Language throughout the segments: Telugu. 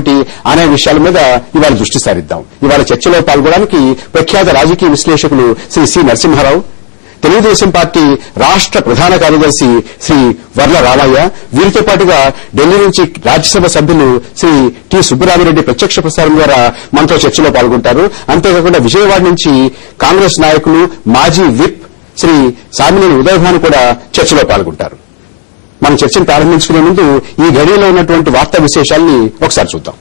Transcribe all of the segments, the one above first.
ఏమిటి అనే విషయాల మీద ఇవాళ దృష్టి సారిద్దాం. ఇవాళ చర్చలో పాల్గొనడానికి ప్రఖ్యాత రాజకీయ విశ్లేషకులు శ్రీ సి నరసింహారావు, తెలుగుదేశం పార్టీ రాష్ట్ర ప్రధాన కార్యదర్శి శ్రీ వర్ల రామయ్య, వీరితో పాటుగా ఢిల్లీ నుంచి రాజ్యసభ సభ్యులు శ్రీ టి సుబ్బరామిరెడ్డి ప్రత్యక్ష ప్రసారం ద్వారా మనతో చర్చలో పాల్గొంటారు. అంతేకాకుండా విజయవాడ నుంచి కాంగ్రెస్ నాయకులు మాజీ విప్ శ్రీ సామినేని ఉదయభాను కూడా చర్చలో పాల్గొంటారు. మనం చర్చను ప్రారంభించుకునే ముందు ఈ గడిలో ఉన్నటువంటి వార్తా విశేషాల్ని ఒకసారి చూద్దాం.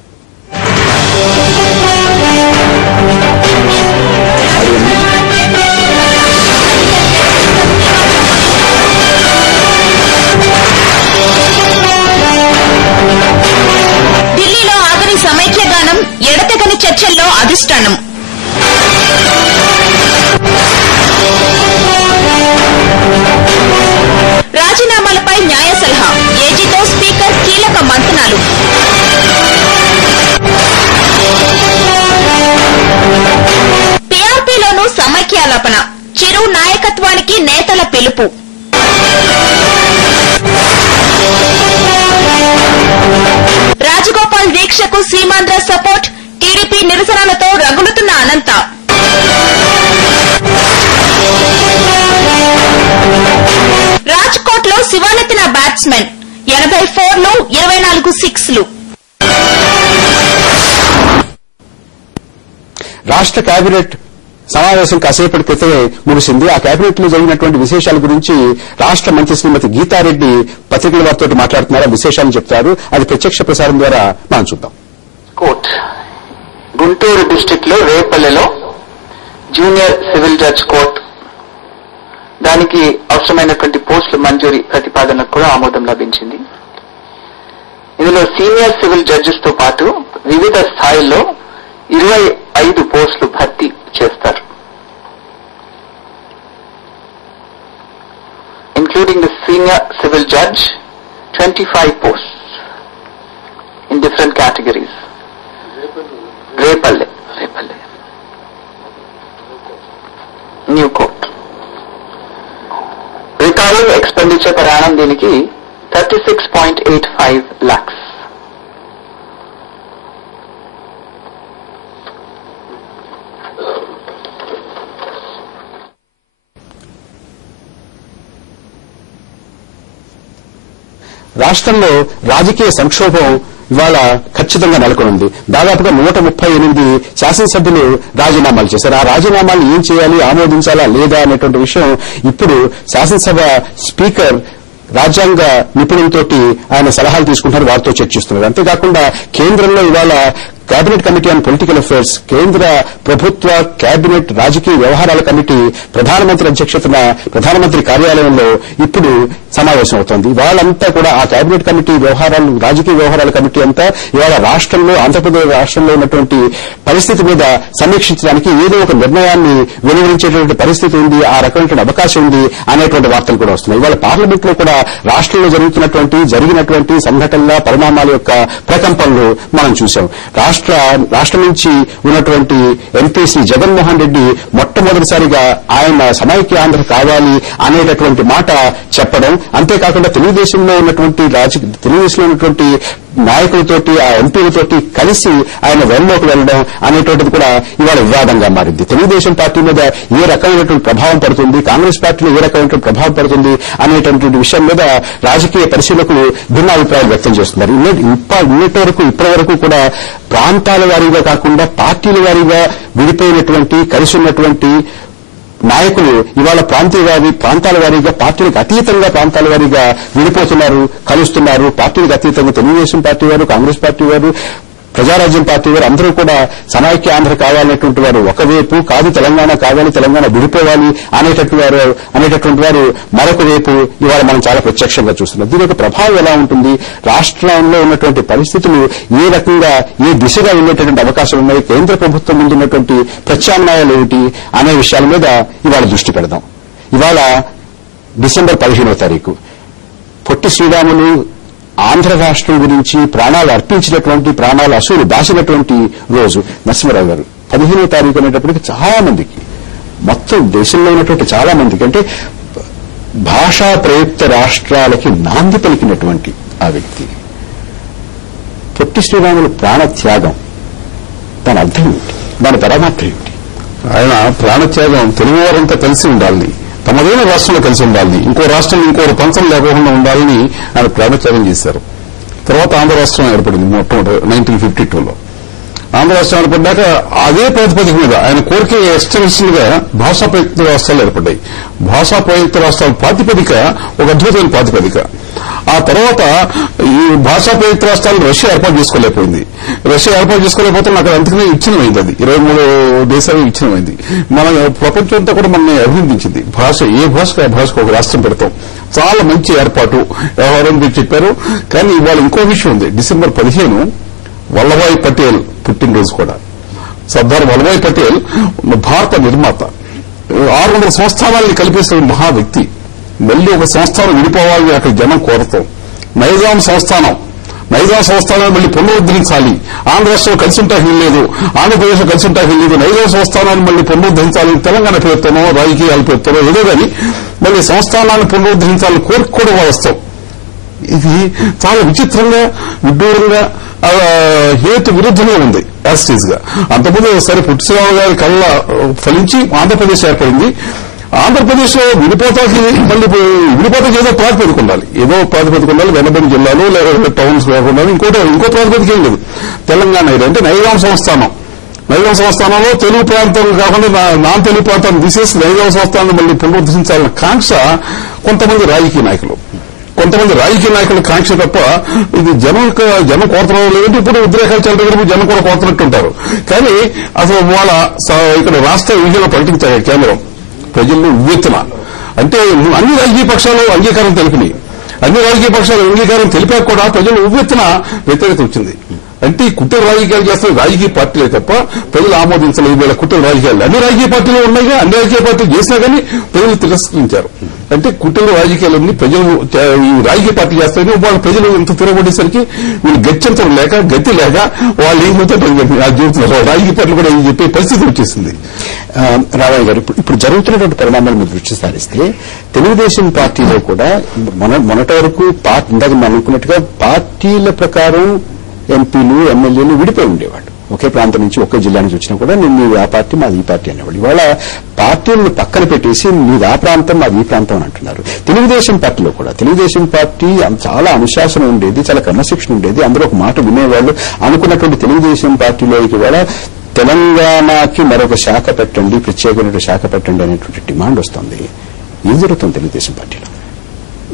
ఢిల్లీలో ఆగని సమైక్యగానం, ఎడతెగని చర్చల్లో అధిష్టానం. రాజీనామాలపై న్యాయ సలహా, ఏజీతో స్పీకర్ కీలక మంతనాలు. పీఆర్పీలోనూ సమైక్యాలాపన, చిరు నాయకత్వానికి నేతల పిలుపు. రాజగోపాల్ దీక్షకు సీమాంధ్ర సపోర్ట్, టీడీపీ నిరసనలతో రగులుతున్న అనంత. రాజ్కోట్ లో శివాలెత్తిన బ్యాట్స్మెన్, 84లు 24 సిక్స్లు. రాష్ట్ర కేబినెట్ సమావేశం కాసేపటి క్రితమే ముగిసింది. ఆ కేబినెట్ లో జరిగినటువంటి విశేషాల గురించి రాష్ట్ర మంత్రి శ్రీమతి గీతారెడ్డి పత్రికల వారితో మాట్లాడుతున్నారు. విశేషాలను చెప్తారు. అది ప్రత్యక్ష ప్రసారం ద్వారా మనం చూద్దాం. కోర్ట్ గుంటూరు డిస్టిక్ లో రేపల్లెలో జూనియర్ సివిల్ జడ్జ్ కోర్ట్, దానికి అవసరమైనటువంటి పోస్టుల మంజూరీ ప్రతిపాదనకు కూడా ఆమోదం లభించింది. ఇందులో సీనియర్ సివిల్ జడ్జెస్ తో పాటు వివిధ స్థాయిల్లో 25 పోస్టులు భర్తీ చేస్తారు. Including the senior civil judge, 25 posts in different categories. Repalle new court. Recording expenditure per annum దీనికి 36.85 lakhs. రాష్ట్రంలో రాజకీయ సంక్షోభం ఇవాళ ఖచ్చితంగా నెలకొంది. దాదాపుగా 138 శాసనసభ్యులు రాజీనామాలు చేశారు. ఆ రాజీనామాలు ఏం చేయాలి, ఆమోదించాలా లేదా అనేటువంటి విషయం ఇప్పుడు శాసనసభ స్పీకర్ రాజ్యాంగ నిపుణులతోటి ఆయన సలహాలు తీసుకుంటున్నారు, వారితో చర్చిస్తున్నారు. అంతేకాకుండా కేంద్రంలో ఇవాళ cabinet committee on political affairs, కేంద్ర ప్రభుత్వ కేబినెట్ రాజకీయ వ్యవహారాల కమిటీ ప్రధానమంత్రి అధ్యక్షతన ప్రధానమంత్రి కార్యాలయంలో ఇప్పుడు సమావేశం అవుతోంది. వాళ్ళంతా కూడా ఆ కేబినెట్ కమిటీ వ్యవహారాలు, రాజకీయ వ్యవహారాల కమిటీ అంతా ఇవాళ రాష్ట్రంలో, ఆంధ్రప్రదేశ్ రాష్ట్రంలో ఉన్నటువంటి పరిస్థితి మీద సమీక్షించడానికి ఏదో ఒక నిర్ణయాన్ని వెలువరించేటువంటి పరిస్థితి ఉంది, ఆ రకమైనటువంటి అవకాశం ఉంది అనేటువంటి వార్తలు కూడా వస్తున్నాయి. ఇవాళ పార్లమెంట్ లో కూడా రాష్ట్రంలో జరిగినటువంటి సంఘటనల పరిణామాల యొక్క ప్రకంపనలు మనం చూశాం. రాష్ట్రం నుంచి ఉన్నటువంటి ఎంపీ శ్రీ జగన్మోహన్ రెడ్డి మొట్టమొదటిసారిగా ఆయన సమైక్య ఆంధ్ర కావాలి అనేటటువంటి మాట చెప్పడం, అంతేకాకుండా తెలుగుదేశంలో ఉన్నటువంటి నాయకులతోటి, ఆ ఎంపీలతోటి కలిసి ఆయన వెల్లోకి వెళ్లడం అనేటువంటిది కూడా ఇవాళ వివాదంగా మారింది. తెలుగుదేశం పార్టీ మీద ఏ రకమైనటువంటి ప్రభావం పడుతుంది, కాంగ్రెస్ పార్టీలో ఏ రకమైనటువంటి ప్రభావం పడుతుంది అనేటువంటి విషయం మీద రాజకీయ పరిశీలకులు భిన్నాభిప్రాయాలు వ్యక్తం చేస్తున్నారు. ఇప్పటి వరకు కూడా ప్రాంతాల వారీగా కాకుండా పార్టీల వారీగా విడిపోయినటువంటి, కలిసి ఉన్నటువంటి నాయకులు ఇవాళ ప్రాంతాల వారీగా, పార్టీలకు అతీతంగా ప్రాంతాల వారీగా విడిపోతున్నారు, కలుస్తున్నారు. పార్టీలకు అతీతంగా తెలుగుదేశం పార్టీ వారు, కాంగ్రెస్ పార్టీ వారు, ప్రజారాజ్యం పార్టీ వారు అందరూ కూడా సమైక్య ఆంధ్ర కావాలనేటువంటి వారు ఒకవైపు, కాదు తెలంగాణ కావాలి, తెలంగాణ విడిపోవాలి అనేటటువంటి వారు మరొక వైపు ఇవాళ మనం చాలా ప్రత్యక్షంగా చూస్తున్నాం. దీని యొక్క ప్రభావం ఎలా ఉంటుంది, రాష్ట్రంలో ఉన్నటువంటి పరిస్థితులు ఏ రకంగా, ఏ దిశగా వెళ్ళేటటువంటి అవకాశాలు ఉన్నాయి, కేంద్ర ప్రభుత్వం ముందు ఉన్నటువంటి ప్రత్యామ్నాయాలు ఏమిటి అనే విషయాల మీద ఇవాళ దృష్టి పెడదాం. ఇవాళ డిసెంబర్ 15వ తారీఖు పొట్టి శ్రీరాములు ఆంధ్ర రాష్ట్రం గురించి ప్రాణాలు అర్పించినటువంటి, ప్రాణాలు అసూలు దాచినటువంటి రోజు. నరసింహారావు గారు 15వ తారీఖు అనేటప్పటికీ చాలా మందికి, మొత్తం దేశంలో ఉన్నటువంటి చాలా మందికి, అంటే భాషా ప్రయుక్త రాష్ట్రాలకి నాంది పలికినటువంటి ఆ వ్యక్తి పొట్టి శ్రీరాములు ప్రాణత్యాగం దాని అర్థం ఏమిటి, దాని పరమార్థం ఏమిటి? ఆయన ప్రాణత్యాగం తెలుగువారంతా కలిసి ఉండాలని, తమదైన రాష్ట్రంలో కలిసి ఉండాలని, ఇంకో రాష్ట్రం ఇంకో పంచం లేకుండా ఉండాలని ఆయన ప్రాణత్యాగం చేశారు. తర్వాత ఆంధ్ర రాష్ట్రం ఏర్పడింది మొట్టమొదటి 1952లో. ఆంధ్ర రాష్ట్రం ఏర్పడ్డాక అదే ప్రాతిపదిక మీద ఆయన కోరిక ఎక్స్టెన్షన్ గా భాషా ప్రయుక్త రాష్ట్రాలు ఏర్పడ్డాయి. భాషా ప్రయుక్త రాష్ట్రాల ప్రాతిపదిక ఒక అద్భుతమైన ప్రాతిపదిక. ఆ తర్వాత ఈ భాషా ప్రయుక్త రాష్ట్రాలు రష్యా ఏర్పాటు చేసుకోలేకపోయింది. రష్యా ఏర్పాటు చేసుకోలేకపోతే నాకు అందుకనే విచ్ఛిన్నమైంది. అది 23 దేశాలు విచ్ఛిన్నమైంది. మన ప్రపంచం అంతా కూడా మనల్ని అభినందించింది. భాష ఏ భాషకు ఆ భాషకు ఒక రాష్ట్రం పెడతాం, చాలా మంచి ఏర్పాటు వ్యవహారం మీరు చెప్పారు. కానీ ఇవాళ ఇంకో విషయం ఉంది. డిసెంబర్ 15 వల్లభాయ్ పటేల్ పుట్టినరోజు కూడా. సర్దార్ వల్లభాయ్ పటేల్ భారత నిర్మాత, 600 సంస్థానాల్ని కల్పిస్తున్న మహా వ్యక్తి. మళ్లీ ఒక సంస్థానం విడిపోవాలని అక్కడ జనం కోరతాం. నైజాం సంస్థానాన్ని మళ్లీ పునరుద్ధరించాలి. ఆంధ్ర రాష్ట్రం కలిసి ఉంటాకి వెళ్ళలేదు, ఆంధ్రప్రదేశ్ కలిసి ఉంటాకి వెళ్ళలేదు. నైజాం సంస్థానాన్ని మళ్లీ పునరుద్ధరించాలి, తెలంగాణ పేరుతోనో రాజకీయాల పేరుతోనో ఏదో కానీ మళ్లీ సంస్థానాన్ని పునరుద్ధరించాలని కోరిక కూడా వస్తాం. ఇది చాలా విచిత్రంగా, విడ్డూరంగా, హేతు విరుద్ధంగా ఉంది యాస్టీజ్ గా. అంతకుముందు సరే పొట్టి శ్రీరాములు గారి కళ్ళ ఫలించి ఆంధ్రప్రదేశ్ ఏర్పడింది. ఆంధ్రప్రదేశ్ లో విడిపోతాకి ఏదో ప్రాతిపదిక ఉండాలి, వెనబడి జిల్లాలు లేదా టౌన్స్ కాకుండా ఇంకో ప్రాతిపదిక ఏం లేదు. తెలంగాణ అంటే నైజాం సంస్థానంలో తెలుగు ప్రాంతం కాకుండా నాన్ తెలుగు ప్రాంతాన్ని తీసేసి నైజాం సంస్థానాన్ని మళ్లీ పునరుద్ధరించాలన్న కాంక్ష కొంతమంది రాజకీయ నాయకుల కాంక్ష తప్ప ఇది జనం కోరుతున్నారు లేదంటే ఇప్పుడు ఉద్రేకాలు చెల్లగలిపి జనం కూడా కోరుతున్నట్టుంటారు. కానీ అసలు వాళ్ళ ఇక్కడ రాష్ట్ర విభజన ప్రకటించారు కేంద్రం, ప్రజల్లో ఉవ్వెత్తున అంటే అన్ని రాజకీయ పక్షాలు అంగీకారం తెలిపాక కూడా ప్రజలు ఉవ్వెత్తున వ్యతిరేకత వచ్చింది. అంటే ఈ కుట్ర రాజకీయాలు చేస్తున్న రాజకీయ పార్టీలే తప్ప ప్రజలు ఆమోదించలేదు. వీళ్ళ కుట్ర రాజకీయాలు అన్ని రాజకీయ పార్టీలు ఉన్నాయిగా, అన్ని రాజకీయ పార్టీలు చేసినా కానీ ప్రజలు తిరస్కరించారు. అంటే కుట్ర రాజకీయాలన్నీ ప్రజలు ఈ రాజకీయ పార్టీ చేస్తారని వాళ్ళ ప్రజలు ఎంత తిరగబడేసరికి వీళ్ళు గత్యంతరం లేక గతి లేక వాళ్ళు ఏమైతే ఆ జీవితంలో రాజకీయ పార్టీలు కూడా ఏం చెప్పే పరిస్థితి వచ్చేసింది. రామయ్య గారు, ఇప్పుడు జరుగుతున్నటువంటి పరిణామాలు మీరు దృష్టి సారిస్తే తెలుగుదేశం పార్టీలో కూడా మొన్నటి వరకు ఇందాక మనం అనుకున్నట్టుగా పార్టీల ప్రకారం ఎంపీలు ఎమ్మెల్యేలు విడిపోయి ఉండేవాడు. ఒకే ప్రాంతం నుంచి ఒకే జిల్లా నుంచి వచ్చినా కూడా నేను ఆ పార్టీ మాది ఈ పార్టీ అనేవాడు. ఇవాళ పార్టీలను పక్కన పెట్టేసి మీది ఆ ప్రాంతం మాది ఈ ప్రాంతం అని అంటున్నారు. తెలుగుదేశం పార్టీలో కూడా తెలుగుదేశం పార్టీ చాలా అనుశాసనం ఉండేది, చాలా క్రమశిక్షణ ఉండేది, అందరూ ఒక మాట వినేవాళ్ళు. అనుకున్నటువంటి తెలుగుదేశం పార్టీలోకి కూడా తెలంగాణకి మరొక శాఖ పెట్టండి, ప్రత్యేకమైన శాఖ పెట్టండి అనేటువంటి డిమాండ్ వస్తుంది. ఏం జరుగుతుంది తెలుగుదేశం పార్టీలో?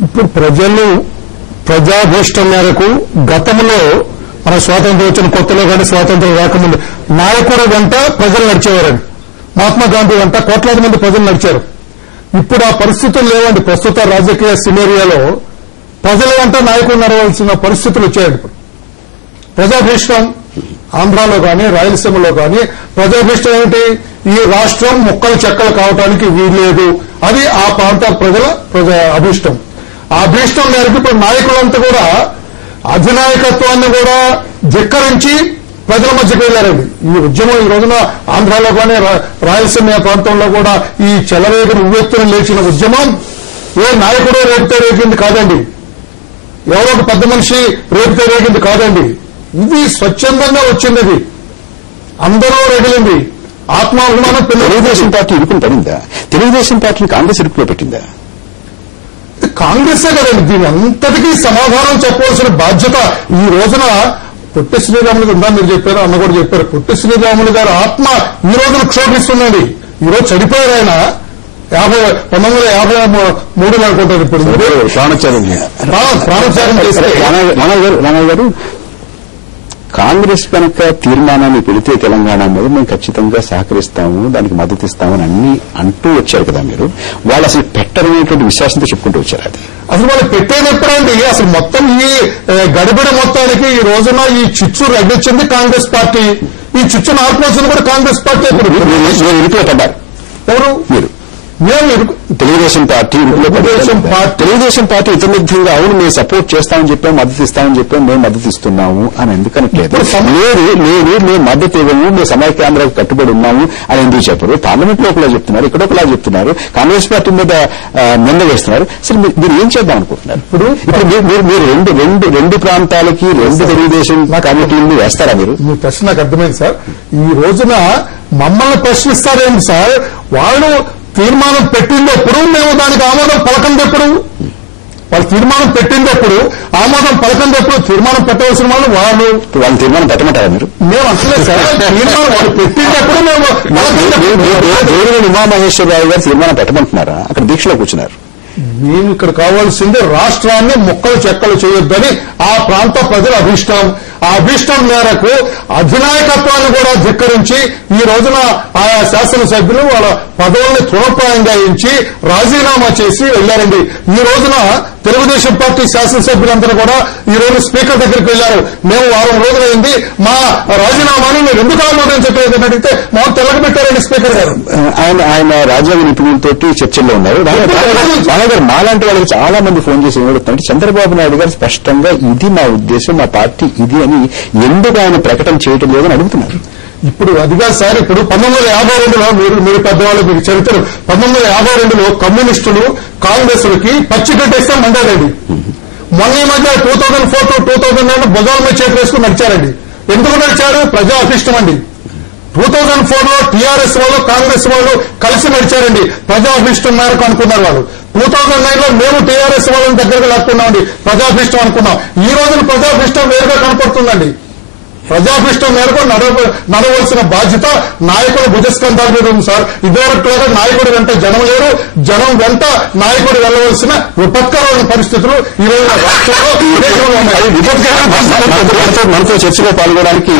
ఇప్పుడు ప్రజలు ప్రజాభీష్టం మేరకు గతంలో మన స్వాతంత్రం వచ్చిన కొత్తలో కానీ స్వాతంత్రం రాకముందు నాయకుడు వెంట ప్రజలు నడిచేవారండి. మహాత్మా గాంధీ వెంట కోట్లాది మంది ప్రజలు నడిచారు. ఇప్పుడు ఆ పరిస్థితులు లేవండి. ప్రస్తుత రాజకీయ సినేరియాలో ప్రజల వెంట నాయకుడు నడవలసిన పరిస్థితులు వచ్చాయండి. ఇప్పుడు ప్రజాభీష్టం ఆంధ్రాలో కానీ రాయలసీమలో కానీ ప్రజాభీష్టం ఏమిటి? ఈ రాష్ట్రం ముక్కలు చెక్కలు కావడానికి వీల్లేదు. అది ఆ ప్రాంత ప్రజల అభీష్టం. ఆ అభీష్టం మేరకు ఇప్పుడు నాయకులంతా కూడా అధినాయకత్వాన్ని కూడా ధిక్కరించి ప్రజల మధ్యకి వెళ్లారండి. ఈ ఉద్యమం ఈ రోజున ఆంధ్రాలో కానీ రాయలసీమ ప్రాంతంలో కూడా ఈ చెలరేగిన ఉవ్వెత్తున లేచిన ఉద్యమం ఏ నాయకుడో రేపితే రేగింది కాదండి, ఎవరో ఒక పెద్ద మనిషి రేపితే రేగింది కాదండి. ఇది స్వచ్ఛందంగా వచ్చింది. ఇది అందరూ రగిలింది. ఆత్మాభిమానం. తెలుగుదేశం పార్టీ ఇరుకుని పడిందా? తెలుగుదేశం పార్టీని కాంగ్రెస్ ఇరుకులో పెట్టిందా? కాంగ్రెసే కదండి దీని అంతటికీ సమాధానం చెప్పవలసిన బాధ్యత ఈ రోజున పొట్టి శ్రీరాములు ఉందా? మీరు చెప్పారు, అన్న కూడా చెప్పారు. పొట్టి శ్రీరాములు గారి ఆత్మ ఈ రోజున క్షోభిస్తుందండి. ఈ రోజు చనిపోయారు ఆయన 1953 అనుకుంటారు. ఇప్పుడు ప్రాణత్యాగం చేస్తే రామయ్య గారు, కాంగ్రెస్ కనుక తీర్మానాన్ని పెడితే తెలంగాణ మీద మేము ఖచ్చితంగా సహకరిస్తాము, దానికి మద్దతు ఇస్తామని అన్ని అంటూ వచ్చారు కదా మీరు. వాళ్ళు అసలు పెట్టరనేటువంటి విశ్వాసంతో చెప్పుకుంటూ వచ్చారు. అది అసలు వాళ్ళు పెట్టేటప్పుడండి అసలు మొత్తం ఈ గడిబిడ మొత్తానికి ఈ రోజున ఈ చిచ్చు రగిలించింది కాంగ్రెస్ పార్టీ. ఈ చిచ్చును ఆర్పేసింది కూడా కాంగ్రెస్ పార్టీ. ఇంట్లో పడ్డారు ఎవరు? మీరు మేము తెలుగుదేశం పార్టీ ఇతనిధంగా అవును మేము సపోర్ట్ చేస్తామని చెప్పాం, మద్దతు ఇస్తామని చెప్పాం, మేము మద్దతు ఇస్తున్నాము అని ఎందుకనట్లేదు. మేము మద్దతు ఇవ్వము, మేము సమైక్యాంధ్రకు కట్టుబడి ఉన్నాము అని ఎందుకు చెప్పరు? పార్లమెంట్ లో ఒకలా చెప్తున్నారు, ఇక్కడ ఒకలా చెప్తున్నారు, కాంగ్రెస్ పార్టీ మీద నింద వేస్తున్నారు. అసలు మీరు ఏం చేద్దాం అనుకుంటున్నారు? ఇప్పుడు మీరు రెండు ప్రాంతాలకి రెండు తెలుగుదేశం కమిటీలు వేస్తారా? మీరు మీ ప్రశ్న నాకు అర్థమైంది సార్. ఈ రోజున మమ్మల్ని ప్రశ్నిస్తారేంటి సార్? వాళ్ళు తీర్మానం పెట్టినప్పుడు మేము దానికి ఆమోదం పలకందెప్పుడు? వాళ్ళు తీర్మానం పెట్టినప్పుడు ఆమోదం పలకందెప్పుడు? తీర్మానం పెట్టవలసిన వాళ్ళు తీర్మానం పెట్టమంటారా మీరు? మేము అసలే సార్ తీర్మానం వాళ్ళు పెట్టినప్పుడు మేము ఉమామహేశ్వరరావు గారు తీర్మానం పెట్టమంటున్నారా? అక్కడ దీక్షలో కూర్చున్నారు. మేము ఇక్కడ కావాల్సిందే రాష్ట్రాన్ని ముక్కలు చెక్కలు చేయొద్దని ఆ ప్రాంత ప్రజల అభిష్టం. ఆ అభిష్టం మేరకు అధినాయకత్వాన్ని కూడా ధిక్కరించి ఈ రోజున ఆయా శాసనసభ్యులు వాళ్ళ పదవుల్ని తృణప్రాయంగా ఎంచి రాజీనామా చేసి వెళ్లారండి. ఈ రోజున తెలుగుదేశం పార్టీ శాసనసభ్యులందరూ కూడా ఈ రోజు స్పీకర్ దగ్గరికి వెళ్లారు. మేము వారం రోజులైంది, మా రాజీనామాని మీరు ఎందుకు ఆమోదించట్లేదు అని అడిగితే మాకు తెల్లగబెట్టారండి స్పీకర్ గారు. ఆయన రాజ్యాంగ నిపుణులతో చర్చల్లో ఉన్నారు. మాలాంటి వాళ్ళకి చాలా మంది ఫోన్ చేసి ఏమడుతుంటే చంద్రబాబు నాయుడు గారు స్పష్టంగా ఇది మా ఉద్దేశం, మా పార్టీ ఇది అని ఎందుకు ఆయన ప్రకటన చేయటం లేదని అడుగుతున్నారు. ఇప్పుడు అదిగా సార్, ఇప్పుడు 1952లో మీరు పెద్దవాళ్ళు మీకు చరిత్ర 1952లో కమ్యూనిస్టులు కాంగ్రెస్లకి పచ్చిగడ్డేస్తే మండారండి. మొన్న ఈ మధ్య 2004 to 2009 భుజాల మీద చేతులు వేసుకుని నడిచారండి. ఎందుకు నడిచారు? ప్రజా అభిష్టం అండి. 2004లో టీఆర్ఎస్ వాళ్ళు కాంగ్రెస్ వాళ్ళు కలిసి నడిచారండి. ప్రజాభిష్టం మేరకు అనుకున్నారు వాళ్ళు. 2009లో మేము టీఆర్ఎస్ వాళ్ళని దగ్గరకు లాక్కున్నామండి, ప్రజాభిష్టం అనుకున్నాం. ఈ రోజున ప్రజాభిష్టం వేరుగా కనపడుతుందండి. ప్రజాభిష్టం మేరకు నడవలసిన బాధ్యత నాయకుల భుజస్కంధాల మీద ఉంది సార్. ఇదివరకులాగా నాయకుడి వెంట జనం లేరు, జనం వెంట నాయకుడు వెళ్లవలసిన విపత్కరమైన పరిస్థితులు ఈ రోజు రాష్ట్రంలో మనతో చర్చలో పాల్గొనడానికి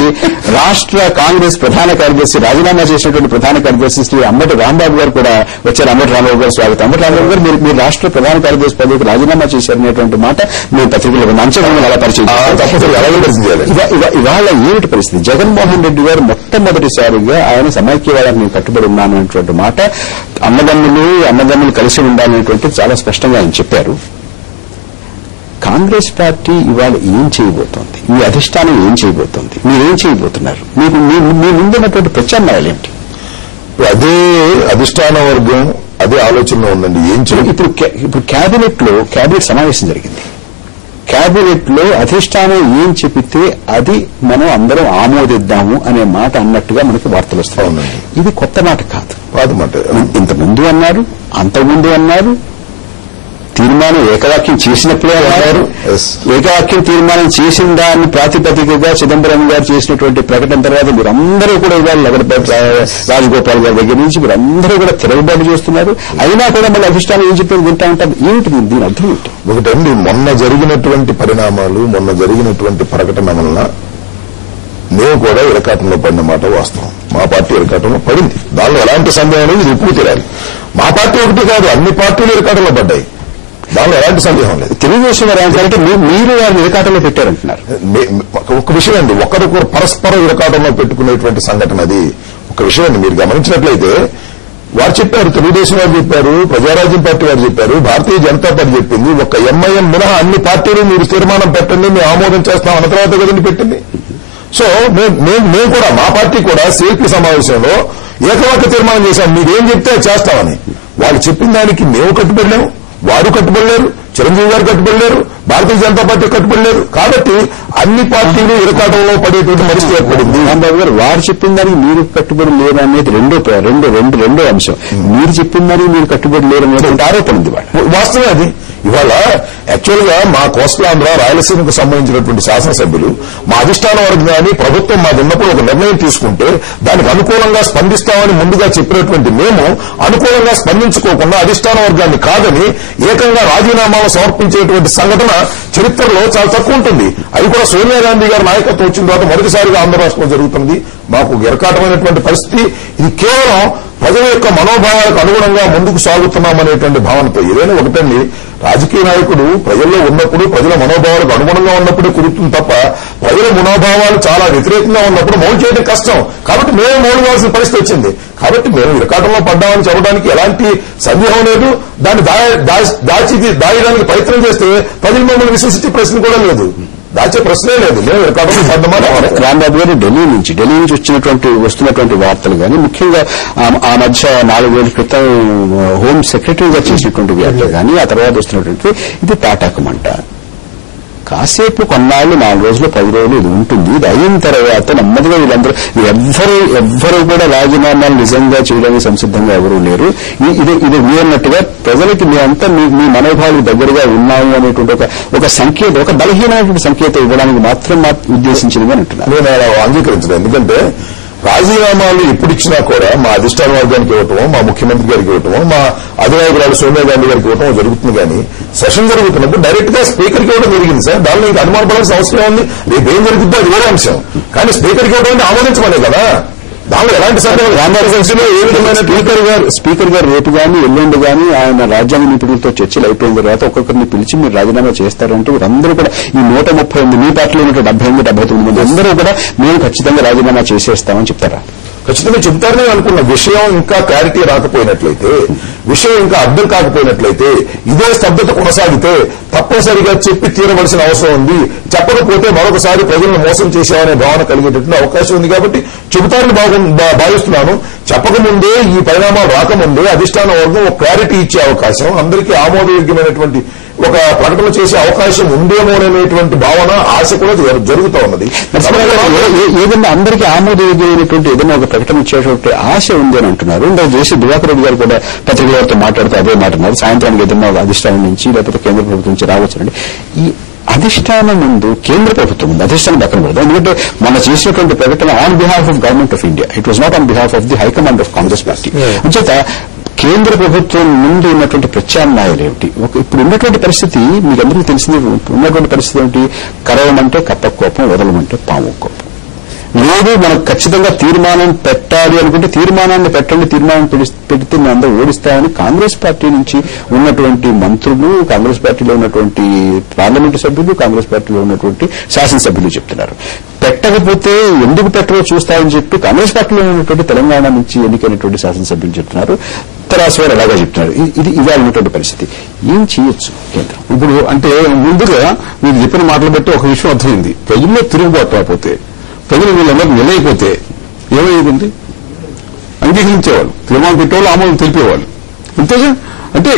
రాష్ట్ర కాంగ్రెస్ ప్రధాన కార్యదర్శి, రాజీనామా చేసినటువంటి ప్రధాన కార్యదర్శి శ్రీ అంబటి రాంబాబు గారు కూడా వచ్చారు. అంబటి రాంబాబు గారు స్వాగతం. అంబటి రాంబాబు గారు, మీరు రాష్ట్ర ప్రధాన కార్యదర్శి పదవికి రాజీనామా చేశారనేటువంటి మాట మేము పత్రికలో అంచనా ఎలా పరిచయం ఇవాళ ఏమిటి పరిస్థితి? జగన్మోహన్ రెడ్డి గారు మొట్టమొదటిసారిగా ఆయన సమైక్యవాదానికి కట్టుబడి ఉన్నాననేటువంటి మాట, అన్నదమ్ములు కలిసి ఉండాలనేటువంటి చాలా స్పష్టంగా ఆయన చెప్పారు. కాంగ్రెస్ పార్టీ ఇవాళ ఏం చేయబోతోంది? ఈ అధిష్టానం ఏం చేయబోతోంది? మీరేం చేయబోతున్నారు? మీ ముందున్నటువంటి ప్రత్యామ్నాయాలు ఏమిటి? అదే అధిష్టాన వర్గం అదే ఆలోచనలో ఉందండి. ఏం చేయాలి? ఇప్పుడు క్యాబినెట్ సమావేశం జరిగింది. క్యాబినెట్ లో అధిష్టానం ఏం చెప్పితే అది మనం అందరం ఆమోదిద్దాము అనే మాట అన్నట్టుగా మనకి వార్తలు వస్తాయి. ఇది కొత్త మాట కాదు, పాత మాట. ఇంతకుముందు అన్నారు, అంతకుముందు అన్నారు, తీర్మానం ఏకవాక్యం చేసినప్పుడే అన్నారు. ఏకవాక్యం తీర్మానం చేసిన దాన్ని ప్రాతిపదికగా చిదంబరం గారు చేసినటువంటి ప్రకటన తర్వాత మీరందరూ కూడా ఇవాళ లగడపేట రాజగోపాల్ గారి దగ్గర నుంచి మీరందరూ కూడా తిరుగుబాటు చేస్తున్నారు. అయినా కూడా మళ్ళీ అధిష్టానం ఏం చెప్పింది వింటా ఉంటారు. ఏమిటి దీని అర్థం ఏంటి? ఒకటండి, మొన్న జరిగినటువంటి పరిణామాలు, మొన్న జరిగినటువంటి ప్రకటన వలన మేము కూడా ఇరకాటంలో పడిన మాట వాస్తవం. మా పార్టీ ఇరకాటంలో పడింది, దానిలో ఎలాంటి సందేహం లేదు. ఇది ఇప్పుడు తీరాలి. మా పార్టీ ఒకటి కాదు, అన్ని పార్టీలు ఇరకాటంలో పడ్డాయి, దానిలో ఎలాంటి సందేహం లేదు. తెలుగుదేశం వారు ఏంటంటే మీరు వారిని ఇరకాటంలో పెట్టారంటున్నారు. ఒక విషయం అండి, ఒకరికొకరు పరస్పరం ఇరకాటంలో పెట్టుకునేటువంటి సంఘటన అది ఒక విషయం అండి. మీరు గమనించినట్లయితే వారు చెప్పారు, తెలుగుదేశం వారు చెప్పారు, ప్రజారాజ్యం పార్టీ వారు చెప్పారు, భారతీయ జనతా పార్టీ చెప్పింది. ఒక ఎంఐఎం మినహా అన్ని పార్టీలు మీరు తీర్మానం పెట్టండి, మేము ఆమోదం చేస్తాం అన్న తర్వాత కదండి పెట్టింది. సో మేము కూడా, మా పార్టీ కూడా సిఎల్పి సమావేశంలో ఏకవాక్య తీర్మానం చేశాం, మీరేం చెప్తే చేస్తామని. వాళ్ళు చెప్పిన దానికి మేము కట్టుబడలేము, వారు కట్టుబడలేరు, చిరంజీవి గారు కట్టుబడలేరు, భారతీయ జనతా పార్టీ కట్టుబడలేరు. కాబట్టి అన్ని పార్టీలు ఇరకాటంలో పడేటువంటి పరిస్థితి ఏర్పడింది. రాంబాబు గారు, వారు చెప్పిన దానికి మీరు కట్టుబడి లేరు అనేది రెండో అంశం. మీరు చెప్పిన దానికి మీరు కట్టుబడి లేరు అనేది ఆరోపణ ఉంది. వాస్తవమే అది. ఇవాళ యాక్చువల్ గా మా కోస్టలాంధ్ర, రాయలసీమకు సంబంధించినటువంటి శాసనసభ్యులు మా అధిష్టాన వర్గాన్ని ప్రభుత్వం మాది ఉన్నప్పుడు ఒక నిర్ణయం తీసుకుంటే దానికి అనుకూలంగా స్పందిస్తామని ముందుగా చెప్పినటువంటి మేము అనుకూలంగా స్పందించుకోకుండా అధిష్టాన వర్గాన్ని కాదని ఏకంగా రాజీనామాలు సమర్పించేటువంటి సంఘటన చరిత్రలో చాలా తక్కువ ఉంటుంది. అది కూడా సోనియా గాంధీ గారి నాయకత్వం వచ్చిన తర్వాత మొదటిసారిగా ఆంధ్ర రాష్ట్రంలో జరుగుతున్నది. మాకు ఇరకాటమైనటువంటి పరిస్థితి. ఇది కేవలం ప్రజల యొక్క మనోభావాలకు అనుగుణంగా ముందుకు సాగుతున్నామనేటువంటి భావనతో ఏదైనా ఒకటండి, రాజకీయ నాయకుడు ప్రజల్లో ఉన్నప్పుడు ప్రజల మనోభావాలకు అనుగుణంగా ఉన్నప్పుడే కుదురుతుంది తప్ప ప్రజల మనోభావాలు చాలా వ్యతిరేకంగా ఉన్నప్పుడు మౌలు చేయడం కష్టం. కాబట్టి మేము మౌలు కావాల్సిన పరిస్థితి వచ్చింది. కాబట్టి మేము ఇరకాటంలో పడ్డామని చెప్పడానికి ఎలాంటి సందేహం లేదు. దాన్ని దాయడానికి ప్రయత్నం చేస్తే ప్రజలు మమ్మల్ని విశ్వసించే ప్రశ్న కూడా లేదు, దాచే ప్రశ్నే లేదు. మేము ఇరకాటంలో పడ్డామని. రాంబాబు గారు ఢిల్లీ నుంచి వస్తున్నటువంటి వార్తలు కానీ, ముఖ్యంగా ఆ మధ్య 4 రోజుల క్రితం హోం సెక్రటరీగా చేసినటువంటి వ్యాఖ్యలు కానీ, ఆ తర్వాత వస్తున్నటువంటి ఇది తాటాకమంట. కాసేపు కొన్నాళ్ళు 4 రోజులు 10 రోజులు ఇది ఉంటుంది. ఇది అయిన తర్వాత నెమ్మదిగా వీళ్ళందరూ ఎవ్వరూ కూడా రాజీనామాలు నిజంగా చేయడానికి సంసిద్ధంగా ఎవరూ లేరు. ఇది మీరన్నట్టుగా ప్రజలకి మేమంతా మీ మనోభావాలకు దగ్గరగా ఉన్నాము అనేటువంటి ఒక సంకేతం, ఒక బలహీనమైనటువంటి సంకేతం ఇవ్వడానికి మాత్రం ఉద్దేశించింది అని అంటున్నారు. నేను అలా అంగీకరించలేదు. ఎందుకంటే రాజీనామాలు ఎప్పుడిచ్చినా కూడా మా అధిష్టాన వర్గానికి ఇవ్వటమో, మా ముఖ్యమంత్రి గారికి ఇవ్వటమో, మా అధినాయకురాలు సోనియా గాంధీ గారికి ఇవ్వటమో జరుగుతుంది. కానీ సెషన్ జరుగుతున్నప్పుడు డైరెక్ట్ గా స్పీకర్కి ఇవ్వడం జరిగింది సార్. దానిలో ఇంకా అనుమానపడాల్సిన అవసరం ఉంది. రేపు ఏం జరుగుతుందో అది వేరే అంశం. కానీ స్పీకర్కి ఇవ్వడం ఆమోదించమనే కదా, దానిలో ఎలాంటి స్పీకర్ గారు రేపు కానీ ఎల్లుండి కానీ ఆయన రాజ్యాంగ నిపుణులతో చర్చలు అయిపోయిన తర్వాత ఒక్కొక్కరిని పిలిచి మీరు రాజీనామా చేస్తారంటూ వీరందరూ కూడా ఈ 138 మీ పార్టీలో ఉన్న 78, 79 మంది అందరూ కూడా మేము ఖచ్చితంగా రాజీనామా చేసేస్తామని చెప్తారా? ఖచ్చితంగా చెప్తారని అనుకున్న విషయం ఇంకా క్లారిటీ రాకపోయినట్లయితే, విషయం ఇంకా అర్థం కాకపోయినట్లయితే, ఇదే స్తబ్దత కొనసాగితే తప్పనిసరిగా చెప్పి తీరవలసిన అవసరం ఉంది. చెప్పకపోతే మరొకసారి ప్రజలను మోసం చేశామనే భావన కలిగేటటువంటి అవకాశం ఉంది. కాబట్టి చెబుతారని భావిస్తున్నాను. చెప్పకముందే, ఈ పరిణామాలు రాకముందే అధిష్టాన వర్గం ఒక క్లారిటీ ఇచ్చే అవకాశం, అందరికీ ఆమోదయోగ్యమైనటువంటి ఒక ప్రకటన చేసే అవకాశం ఉందేమోననేటువంటి భావన, ఆశ కూడా జరుగుతూ ఉన్నది. ఏదన్నా అందరికీ ఆమోదయోగ్యమైనటువంటి ఏదైనా ఒక ప్రకటన ఇచ్చేటువంటి ఆశ ఉంది అని అంటున్నారు. జేసీ దివాకర్ రెడ్డి గారు కూడా పత్రికలతో మాట్లాడుతూ అదే మాట్లాడుతున్నారు. సాయంత్రానికి ఏదైనా అధిష్టానం నుంచి లేకపోతే కేంద్ర ప్రభుత్వం నుంచి రావచ్చునండి. ఈ అధిష్టానం ముందు, కేంద్ర ప్రభుత్వం ముందు అధిష్టానం దక్కన పడదు. ఎందుకంటే మన చేసినటువంటి ప్రకటన on behalf of government of India, it was not on behalf of the high command of Congress party. అంచేత కేంద్ర ప్రభుత్వం ముందు ఉన్నటువంటి ప్రత్యామ్నాయాలు ఏమిటి? ఇప్పుడు ఉన్నటువంటి పరిస్థితి మీకు అందరికీ తెలిసింది. ఉన్నటువంటి పరిస్థితి ఏమిటి? కరవమంటే కప్ప కోపం, వదలమంటే పాము కోపం. లేదు మనకు ఖచ్చితంగా తీర్మానం పెట్టాలి అనుకుంటే తీర్మానాన్ని పెట్టండి, తీర్మానం పెడితే మేము అందరూ ఓడిస్తామని కాంగ్రెస్ పార్టీ నుంచి ఉన్నటువంటి మంత్రులు, కాంగ్రెస్ పార్టీలో ఉన్నటువంటి పార్లమెంటు సభ్యులు, కాంగ్రెస్ పార్టీలో ఉన్నటువంటి శాసనసభ్యులు చెప్తున్నారు. పెట్టకపోతే ఎందుకు పెట్టరో చూస్తామని చెప్పి కాంగ్రెస్ పార్టీలో ఉన్నటువంటి తెలంగాణ నుంచి ఎన్నికైనటువంటి శాసనసభ్యులు చెప్తున్నారు. తరాసు అలాగే చెప్తున్నారు. ఇది ఇవాళ ఉన్నటువంటి పరిస్థితి. ఏం చేయొచ్చు కేంద్రం? ఇప్పుడు అంటే ముందుగా మీరు చెప్పిన మాటలు బట్టి ఒక విషయం అర్థమైంది. ప్రజల్లో తిరుగుబాటు రాకపోతే, ప్రజలు వీళ్ళందరూ నిలైపోతే ఏమయ్యేదండి? అంగీకరించేవాళ్ళు, తీర్మానం పెట్టేవాళ్ళు, ఆమోదం తెలిపేవాళ్ళు. అంతేగా? అంటే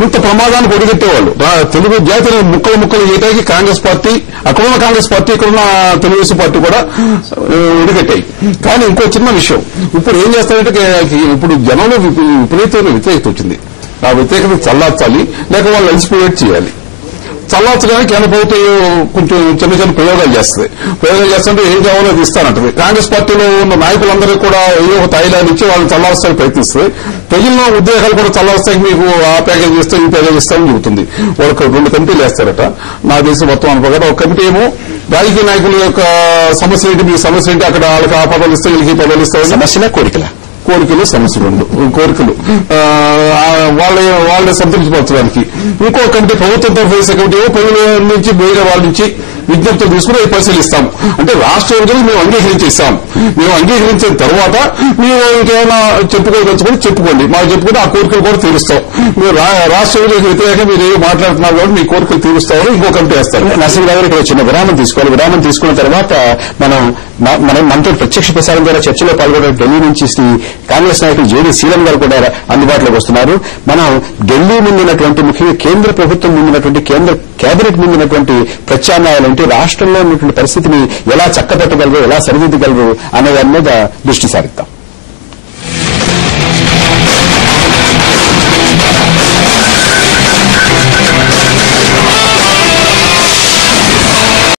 ఇంత ప్రమాదానికి ఒడిగట్టేవాళ్ళు. తెలుగు జాతిని ముక్కలు చేయడానికి కాంగ్రెస్ పార్టీ, అక్కడున్న కాంగ్రెస్ పార్టీ, ఇక్కడున్న తెలుగుదేశం పార్టీ కూడా ఒడిగట్టాయి. కానీ ఇంకో చిన్న విషయం, ఇప్పుడు ఏం చేస్తారంటే ఇప్పుడు జనంలో విపరీతమైన వ్యతిరేకత వచ్చింది. ఆ వ్యతిరేకత చల్లార్చాలి, లేక వాళ్ళు అలసిపోయేట్టు చేయాలి. చల్లార్చడానికి కేంద్ర ప్రభుత్వం కొంచెం చిన్న ప్రయోగాలు చేస్తుంది. ప్రయోగాలు చేస్తుంటే ఏం కావాలో అది ఇస్తానంటది. కాంగ్రెస్ పార్టీలో ఉన్న నాయకులందరికీ కూడా ఏదో ఒక తాయిలాన్ని ఇచ్చి వాళ్ళని చల్లార్చడానికి ప్రయత్నిస్తుంది. ప్రజల్లో ఉద్రేకాలు కూడా చల్లార్చడానికి మీకు ఆ ప్యాకేజ్ ఇస్తాం, ఈ ప్యాకేజ్ ఇస్తామని చెబుతుంది. వాళ్ళకి 2 కమిటీలు వేస్తారట. నాకు తెలిసి మొత్తం అనుకోగా ఒక కమిటీ ఏమో రాజకీయ నాయకుల యొక్క సమస్య ఏంటి, మీ సమస్య ఏంటి, అక్కడ వాళ్ళకి ఆ పదాలు ఇస్తాం, వీళ్ళకి పదాలు ఇస్తాం. సమస్యలే కోరికలు, సమస్యలు, కోరికలు వాళ్ళని సంతృప్తిపరచడానికి. ఇంకో కమిటీ ప్రభుత్వం తరఫు వేసే కమిటీ ప్రజల నుంచి వేరే వాళ్ళ నుంచి విజ్ఞప్తులు తీసుకుని పరిశీలిస్తాం. అంటే రాష్ట్ర విభజన మేము అంగీకరించేస్తాం. మేము అంగీకరించిన తర్వాత మీరు ఇంకేమైనా చెప్పుకోదలుచుకొని చెప్పుకోండి, మాకు చెప్పుకుంటే ఆ కోరికలు కూడా తీరుస్తాం. మీరు రాష్ట్ర విభజనకు వ్యతిరేకంగా మీరు ఏం మాట్లాడుతున్నారు కాబట్టి మీ కోరికలు తీరుస్తామని ఇంకో కమిటీ వేస్తారు. నరసింహ గారు ఇక్కడ చిన్న విరామం తీసుకోవాలి. విరామం తీసుకున్న తర్వాత మనతో ప్రత్యక్ష ప్రసారం ద్వారా చర్చలో పాల్గొనే ఢిల్లీ నుంచి కాంగ్రెస్ నాయకులు జేడీ శీలం గారు కూడా అందుబాటులోకి వస్తున్నారు. మనం ఢిల్లీ ముందున్నటువంటి, ముఖ్యంగా కేంద్ర ప్రభుత్వం ముందున్నటువంటి, కేంద్ర కేబినెట్ ముందున్నటువంటి ప్రత్యామ్నాయాలంటే రాష్ట్రంలో ఉన్నటువంటి పరిస్థితిని ఎలా చక్కబెట్టగలరు, ఎలా సరిదిద్దగలరు అనే దాని మీద దృష్టి సారిద్దాం.